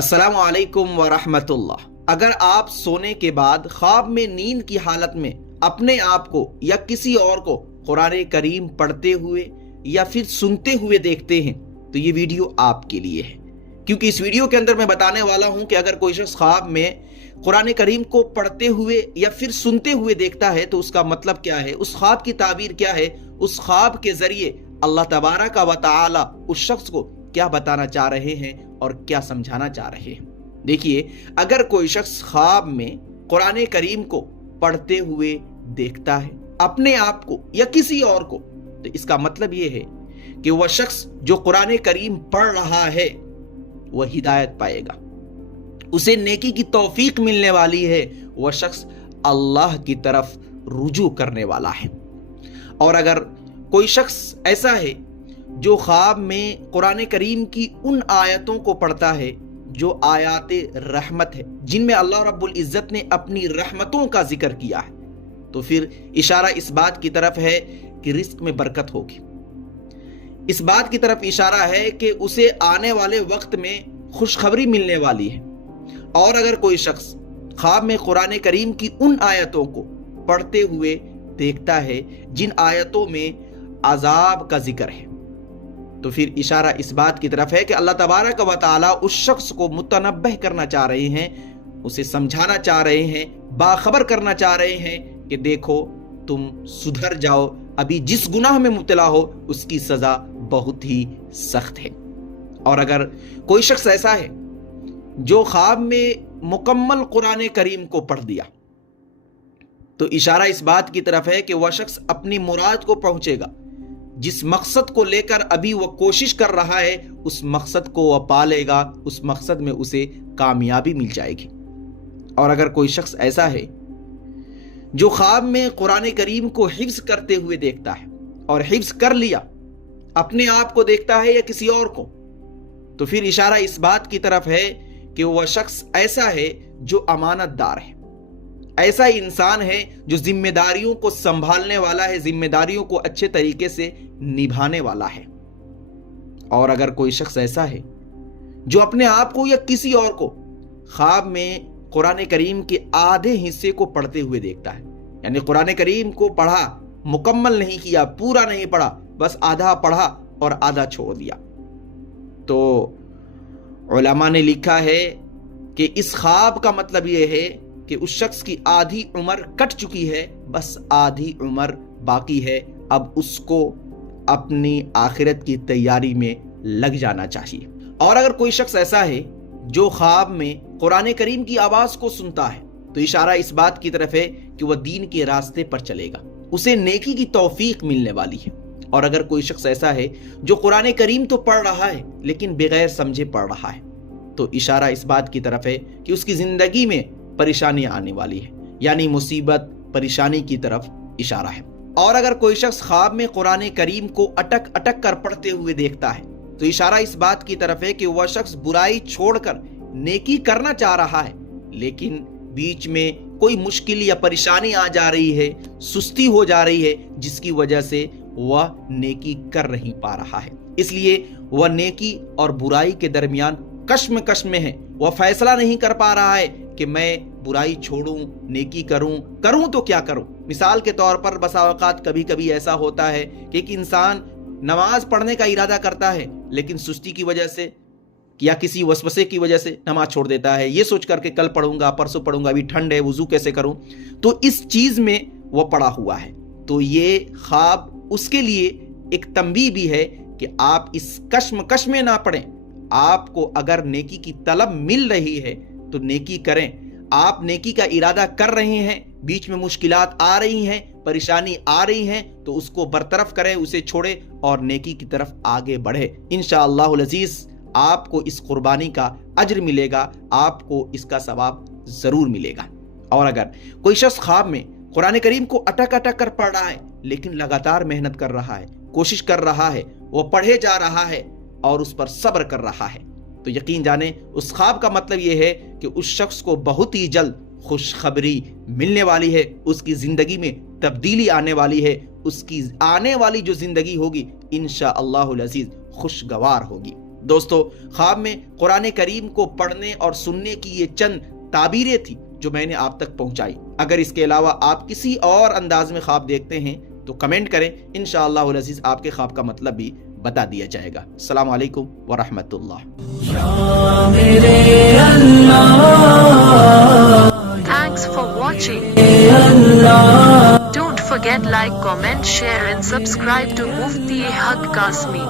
अस्सलामु अलैकुम वरहमतुल्लाह। अगर आप सोने के बाद ख्वाब में नींद की हालत में अपने आप को या किसी और को कुरान करीम पढ़ते हुए या फिर सुनते हुए देखते हैं तो ये वीडियो आपके लिए है, क्योंकि इस वीडियो के अंदर मैं बताने वाला हूं कि अगर कोई शख्स ख्वाब में कुरान करीम को पढ़ते हुए या फिर सुनते हुए देखता है तो उसका मतलब क्या है, उस ख्वाब की ताबीर क्या है, उस ख्वाब के जरिए अल्लाह तबारक व तआला उस शख्स को क्या बताना चाह रहे हैं और क्या समझाना चाह रहे हैं। देखिए, अगर कोई शख्स ख्वाब में कुरान करीम को पढ़ते हुए देखता है अपने आप को या किसी और को, तो इसका मतलब यह है कि वह शख्स जो कुरान करीम पढ़ रहा है वह हिदायत पाएगा, उसे नेकी की तौफीक मिलने वाली है, वह शख्स अल्लाह की तरफ रुजू करने वाला है। और अगर कोई शख्स ऐसा है जो ख्वाब में कुरान करीम की उन आयतों को पढ़ता है जो आयाते रहमत है, जिनमें अल्लाह रब्बुल इज्जत ने अपनी रहमतों का जिक्र किया है, तो फिर इशारा इस बात की तरफ है कि रिस्क में बरकत होगी। इस बात की तरफ इशारा है कि उसे आने वाले वक्त में खुशखबरी मिलने वाली है। और अगर कोई शख्स ख्वाब में कुरान करीम की उन आयतों को पढ़ते हुए देखता है जिन आयतों में अजाब का जिक्र है, तो फिर इशारा इस बात की तरफ है कि अल्लाह तबारक व तआला उस शख्स को मुतनब्बह करना चाह रहे हैं, उसे समझाना चाह रहे हैं, बाखबर करना चाह रहे हैं कि देखो तुम सुधर जाओ, अभी जिस गुनाह में मुब्तला हो उसकी सजा बहुत ही सख्त है। और अगर कोई शख्स ऐसा है जो ख्वाब में मुकम्मल कुरान करीम को पढ़ दिया, तो इशारा इस बात की तरफ है कि वह शख्स अपनी मुराद को पहुंचेगा, जिस मकसद को लेकर अभी वह कोशिश कर रहा है उस मकसद को वह पा लेगा, उस मकसद में उसे कामयाबी मिल जाएगी। और अगर कोई शख्स ऐसा है जो ख्वाब में कुरान करीम को हिफ्ज करते हुए देखता है और हिफ्ज कर लिया, अपने आप को देखता है या किसी और को, तो फिर इशारा इस बात की तरफ है कि वह शख्स ऐसा है जो अमानतदार है, ऐसा इंसान है जो जिम्मेदारियों को संभालने वाला है, जिम्मेदारियों को अच्छे तरीके से निभाने वाला है। और अगर कोई शख्स ऐसा है जो अपने आप को या किसी और को ख्वाब में कुरान करीम के आधे हिस्से को पढ़ते हुए देखता है, यानी कुरान करीम को पढ़ा, मुकम्मल नहीं किया, पूरा नहीं पढ़ा, बस आधा पढ़ा और आधा छोड़ दिया, तो उलमा ने लिखा है कि इस ख्वाब का मतलब यह है कि उस शख्स की आधी उम्र कट चुकी है, बस आधी उम्र बाकी है, अब उसको अपनी आखिरत की तैयारी में लग जाना चाहिए। और अगर कोई शख्स ऐसा है जो ख्वाब में कुरान करीम की आवाज को सुनता है, तो इशारा इस बात की तरफ है कि वह दीन के रास्ते पर चलेगा, उसे नेकी की तौफीक मिलने वाली है। और अगर कोई शख्स ऐसा है जो कुरान करीम तो पढ़ रहा है लेकिन बगैर समझे पढ़ रहा है, तो इशारा इस बात की तरफ है कि उसकी जिंदगी में परेशानी आने वाली है, यानी मुसीबत परेशानी की तरफ इशारा है। और अगर कोई शख्स ख्वाब में कुरान करीम को अटक अटक कर पढ़ते हुए देखता है, तो इशारा इस बात की तरफ है कि वह शख्स बुराई छोड़कर नेकी करना चाह रहा है, लेकिन बीच में कोई मुश्किल या परेशानी आ जा रही है, सुस्ती हो जा रही है, जिसकी वजह से वह नेकी कर नहीं पा रहा है। इसलिए वह नेकी और बुराई के दरमियान कश्मकश में है, वह फैसला नहीं कर पा रहा है कि मैं बुराई छोड़ूं, नेकी करूं तो क्या करूं। मिसाल के तौर पर बसा औकात कभी कभी ऐसा होता है कि एक इंसान नमाज पढ़ने का इरादा करता है लेकिन सुस्ती की वजह से या किसी वसवसे की वजह से नमाज छोड़ देता है, ये सोच करके कल पढ़ूंगा, परसों पढ़ूंगा, अभी ठंड है, वुजू कैसे करूं, तो इस चीज में वह पड़ा हुआ है। तो ये ख्वाब उसके लिए एक तंबीह भी है कि आप इस कश्मकश में ना पड़ें। आपको अगर नेकी की तलब मिल रही है तो नेकी करें, आप नेकी का इरादा कर रहे हैं, बीच में मुश्किलात आ रही हैं, परेशानी आ रही हैं, तो उसको बरतरफ करें, उसे छोड़े और नेकी की तरफ आगे बढ़े। इंशाअल्लाहुल अजीज आपको इस कुर्बानी का अज्र मिलेगा, आपको इसका सवाब जरूर मिलेगा। और अगर कोई शख्स ख्वाब में कुरान करीम को अटक अटक कर पढ़ रहा है लेकिन लगातार मेहनत कर रहा है, कोशिश कर रहा है, वो पढ़े जा रहा है और उस पर सब्र कर रहा है, तो यकीन जाने उस ख्वाब का मतलब यह है कि उस शख्स को बहुत ही जल्द खुशखबरी मिलने वाली है, उसकी जिंदगी में तब्दीली आने वाली है, उसकी आने वाली जो जिंदगी होगी इंशाअल्लाहुल अजीज खुशगवार होगी। دوستو، خواب میں قرآن کریم کو پڑھنے اور سننے کی یہ چند تعبیریں تھی جو میں نے آپ تک پہنچائی۔ اگر اس کے علاوہ آپ کسی اور انداز میں خواب دیکھتے ہیں تو کمنٹ کریں، انشاءاللہ العزیز آپ کے خواب کا مطلب بھی بتا دیا جائے گا۔ السلام علیکم ورحمۃ اللہ۔ Thanks for watching. Don't forget like, comment, share and subscribe to Mufti-e-Haq Qasmi.